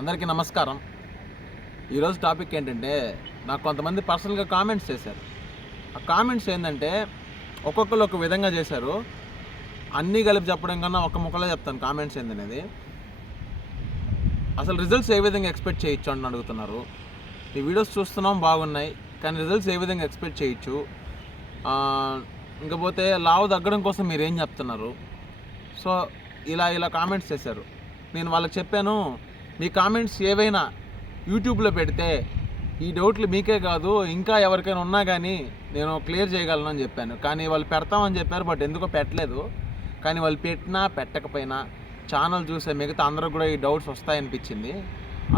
అందరికీ నమస్కారం. ఈరోజు టాపిక్ ఏంటంటే, నాకు కొంతమంది పర్సనల్గా కామెంట్స్ చేశారు. ఆ కామెంట్స్ ఏంటంటే ఒక్కొక్కరు ఒక విధంగా చేశారు. అన్నీ కలిపి చెప్పడం కన్నా ఒక ముక్కలో చెప్తాను కామెంట్స్ ఏందనేది. అసలు రిజల్ట్స్ ఏ విధంగా ఎక్స్పెక్ట్ చేయొచ్చు అని అడుగుతున్నారు. ఈ వీడియోస్ చూస్తున్నాం బాగున్నాయి, కానీ రిజల్ట్స్ ఏ విధంగా ఎక్స్పెక్ట్ చేయొచ్చు, ఇంకపోతే లావు తగ్గడం కోసం మీరు ఏం చెప్తున్నారు. సో ఇలా కామెంట్స్ చేశారు. నేను వాళ్ళకి చెప్పాను, మీ కామెంట్స్ ఏవైనా యూట్యూబ్లో పెడితే ఈ డౌట్లు మీకే కాదు ఇంకా ఎవరికైనా ఉన్నా కానీ నేను క్లియర్ చేయగలను అని చెప్పాను. కానీ వాళ్ళు పెడతామని చెప్పారు, బట్ ఎందుకో పెట్టలేదు. కానీ వాళ్ళు పెట్టినా పెట్టకపోయినా ఛానల్ చూసే మిగతా అందరూ కూడా ఈ డౌట్స్ వస్తాయనిపించింది.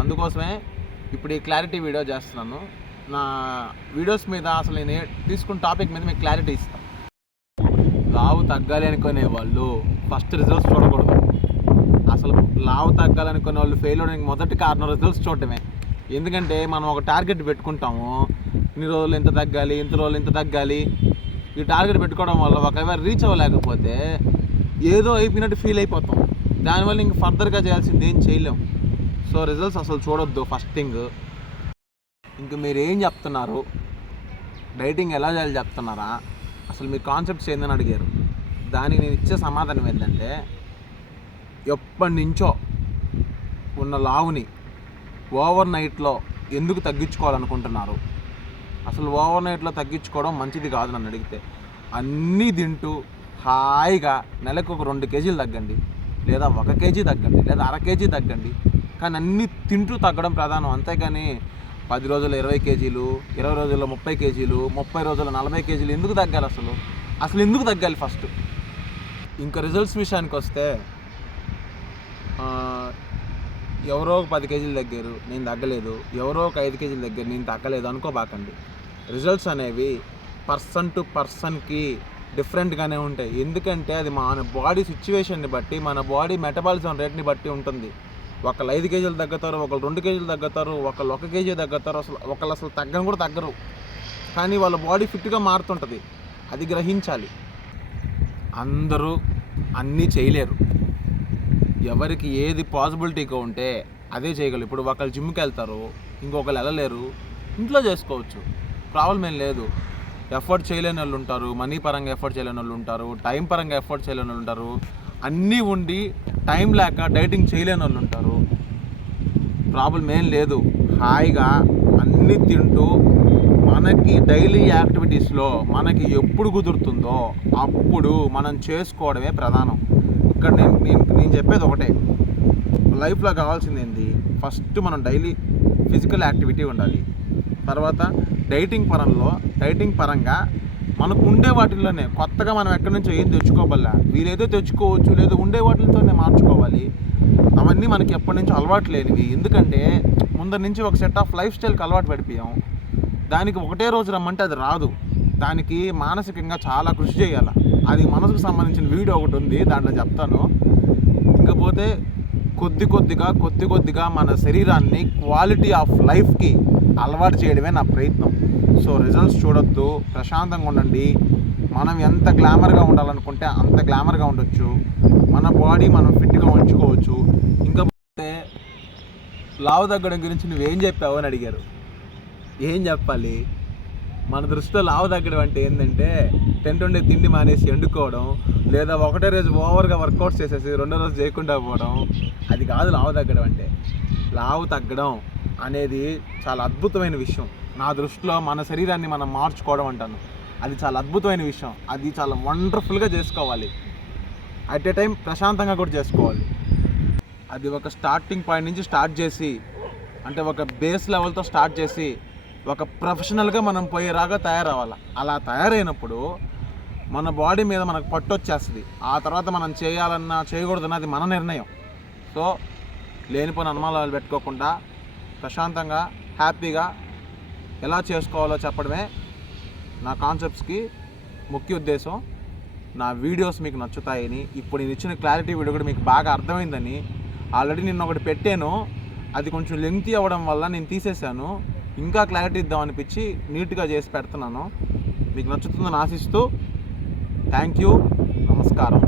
అందుకోసమే ఇప్పుడు ఈ క్లారిటీ వీడియో చేస్తున్నాను. నా వీడియోస్ మీద అసలు నేను తీసుకున్న టాపిక్ మీద మీకు క్లారిటీ ఇస్తాను. లావు తగ్గాలి అనుకునే వాళ్ళు ఫస్ట్ రిజల్ట్స్ చూడకూడదు. అసలు లావు తగ్గాలనుకునే వాళ్ళు ఫెయిల్ అవడానికి మొదటి కారణం రిజల్ట్స్ చూడటమే. ఎందుకంటే మనం ఒక టార్గెట్ పెట్టుకుంటాము, ఇన్ని రోజులు ఎంత తగ్గాలి, ఇంత రోజులు ఎంత తగ్గాలి. ఈ టార్గెట్ పెట్టుకోవడం వల్ల ఒకవేళ రీచ్ అవ్వలేకపోతే ఏదో అయిపోయినట్టు ఫీల్ అయిపోతాం. దానివల్ల ఇంక ఫర్దర్గా చేయాల్సింది ఏం చేయలేం. సో రిజల్ట్స్ అసలు చూడొద్దు ఫస్ట్ థింగ్. ఇంక మీరు ఏం చెప్తున్నారు, డైటింగ్ ఎలా చేయాలి చెప్తున్నారా, అసలు మీ కాన్సెప్ట్స్ ఏందని అడిగారు. దానికి నేను ఇచ్చే సమాధానం ఏంటంటే, ఎప్పటి నుంచో ఉన్న లావుని ఓవర్ నైట్లో ఎందుకు తగ్గించుకోవాలనుకుంటున్నారు. అసలు ఓవర్ నైట్లో తగ్గించుకోవడం మంచిది కాదు నన్ను అడిగితే. అన్నీ తింటూ హాయిగా నెలకు ఒక 2 కేజీలు తగ్గండి, లేదా 1 కేజీ తగ్గండి, లేదా అర కేజీ తగ్గండి. కానీ అన్నీ తింటూ తగ్గడం ప్రధానం. అంతేకాని 10 రోజులు 20 కేజీలు, 20 రోజుల్లో 30 కేజీలు, 30 రోజుల్లో 40 కేజీలు ఎందుకు తగ్గాలి? అసలు ఎందుకు తగ్గాలి ఫస్ట్? ఇంకా రిజల్ట్స్ విషయానికి వస్తే, ఎవరో ఒక 10 కేజీలు తగ్గారు, నేను తగ్గలేదు. ఎవరో ఒక 5 కేజీలు తగ్గారు, నేను తగ్గలేదు అనుకోబాకండి. రిజల్ట్స్ అనేవి పర్సన్ టు పర్సన్కి డిఫరెంట్గానే ఉంటాయి. ఎందుకంటే అది మన బాడీ సిచ్యువేషన్ని బట్టి, మన బాడీ మెటబాలిజం రేట్ని బట్టి ఉంటుంది. ఒకళ్ళు 5 కేజీలు తగ్గుతారు, ఒకళ్ళు 2 కేజీలు తగ్గుతారు, ఒకళ్ళు 1 కేజీ తగ్గుతారు, ఒకళ్ళు అసలు తగ్గని కూడా తగ్గరు. కానీ వాళ్ళ బాడీ ఫిట్గా మారుతుంటుంది, అది గ్రహించాలి. అందరూ అన్నీ చేయలేరు. ఎవరికి ఏది పాసిబిలిటీగా ఉంటే అదే చేయగలరు. ఇప్పుడు ఒకళ్ళు జిమ్కి వెళ్తారు, ఇంకొకరు వెళ్ళలేరు, ఇంట్లో చేసుకోవచ్చు, ప్రాబ్లం ఏం లేదు. ఎఫర్ట్ చేయలేని వాళ్ళు ఉంటారు, మనీ పరంగా ఎఫర్ట్ చేయలేని వాళ్ళు ఉంటారు, టైం పరంగా ఎఫర్ట్ చేయలేని వాళ్ళు ఉంటారు, అన్నీ ఉండి టైం లేక డైటింగ్ చేయలేని వాళ్ళు ఉంటారు. ప్రాబ్లం ఏం లేదు. హాయిగా అన్నీ తింటూ మనకి డైలీ యాక్టివిటీస్లో మనకి ఎప్పుడు కుదురుతుందో అప్పుడు మనం చేసుకోవడమే ప్రధానం. ఇక్కడ నేను చెప్పేది ఒకటే, లైఫ్లో కావాల్సింది ఏంది, ఫస్ట్ మనం డైలీ ఫిజికల్ యాక్టివిటీ ఉండాలి. తర్వాత డైటింగ్ పరంగా మనకు ఉండే వాటిల్లోనే కొత్తగా మనం ఎక్కడి నుంచో ఏం తెచ్చుకోవాలా, వీలైతే తెచ్చుకోవచ్చు, లేదా ఉండే వాటితోనే మార్చుకోవాలి. అవన్నీ మనకి ఎప్పటి నుంచో అలవాటు లేనివి. ఎందుకంటే ముందర నుంచి ఒక సెట్ ఆఫ్ లైఫ్ స్టైల్కి అలవాటు పడిపోయాం. దానికి ఒకటే రోజు రమ్మంటే అది రాదు. దానికి మానసికంగా చాలా కృషి చేయాలి. అది మనసుకు సంబంధించిన వీడియో ఒకటి ఉంది, దాంట్లో చెప్తాను. ఇంకపోతే కొద్ది కొద్దిగా మన శరీరాన్ని క్వాలిటీ ఆఫ్ లైఫ్కి అలవాటు చేయడమే నా ప్రయత్నం. సో రిజల్ట్స్ చూడొద్దు, ప్రశాంతంగా ఉండండి. మనం ఎంత గ్లామర్గా ఉండాలనుకుంటే అంత గ్లామర్గా ఉండొచ్చు. మన బాడీ మనం ఫిట్గా ఉంచుకోవచ్చు. ఇంకపోతే లావు తగ్గడం గురించి నువ్వేం చెప్పావు అని అడిగారు. ఏం చెప్పాలి? మన దృష్టిలో లావు తగ్గడం అంటే ఏంటంటే, తింటుండే తిండి మానేసి ఎండుకోవడం, లేదా ఒకటే రోజు ఓవర్గా వర్కౌట్స్ చేసేసి 2వ రోజు చేయకుండా పోవడం. అది కాదు లావు తగ్గడం అంటే. లావు తగ్గడం అనేది చాలా అద్భుతమైన విషయం. నా దృష్టిలో మన శరీరాన్ని మనం మార్చుకోవడం అంటాను. అది చాలా అద్భుతమైన విషయం. అది చాలా వండర్ఫుల్గా చేసుకోవాలి. అట్ ఏ టైం ప్రశాంతంగా కూడా చేసుకోవాలి. అది ఒక స్టార్టింగ్ పాయింట్ నుంచి స్టార్ట్ చేసి, అంటే ఒక బేస్ లెవెల్తో స్టార్ట్ చేసి ఒక ప్రొఫెషనల్గా మనం పోయేలాగా తయారవ్వాలి. అలా తయారైనప్పుడు మన బాడీ మీద మనకు పట్టు వచ్చేస్తుంది. ఆ తర్వాత మనం చేయాలన్నా చేయకూడదన్నా అది మన నిర్ణయం. సో లేనిపోయిన అనుమానాలు పెట్టుకోకుండా ప్రశాంతంగా హ్యాపీగా ఎలా చేసుకోవాలో చెప్పడమే నా కాన్సెప్ట్స్కి ముఖ్య ఉద్దేశం. నా వీడియోస్ మీకు నచ్చుతాయని, ఇప్పుడు నేను ఇచ్చిన క్లారిటీ వీడియో కూడా మీకు బాగా అర్థమైందని. ఆల్రెడీ నిన్న ఒకటి పెట్టాను, అది కొంచెం లెంగ్తీ అవ్వడం వల్ల నేను తీసేశాను. ఇంకా క్లారిటీ ఇద్దామనిపించి నీట్గా చేసి పెడుతున్నాను. మీకు నచ్చుతుందని ఆశిస్తూ థ్యాంక్ యూ. నమస్కారం.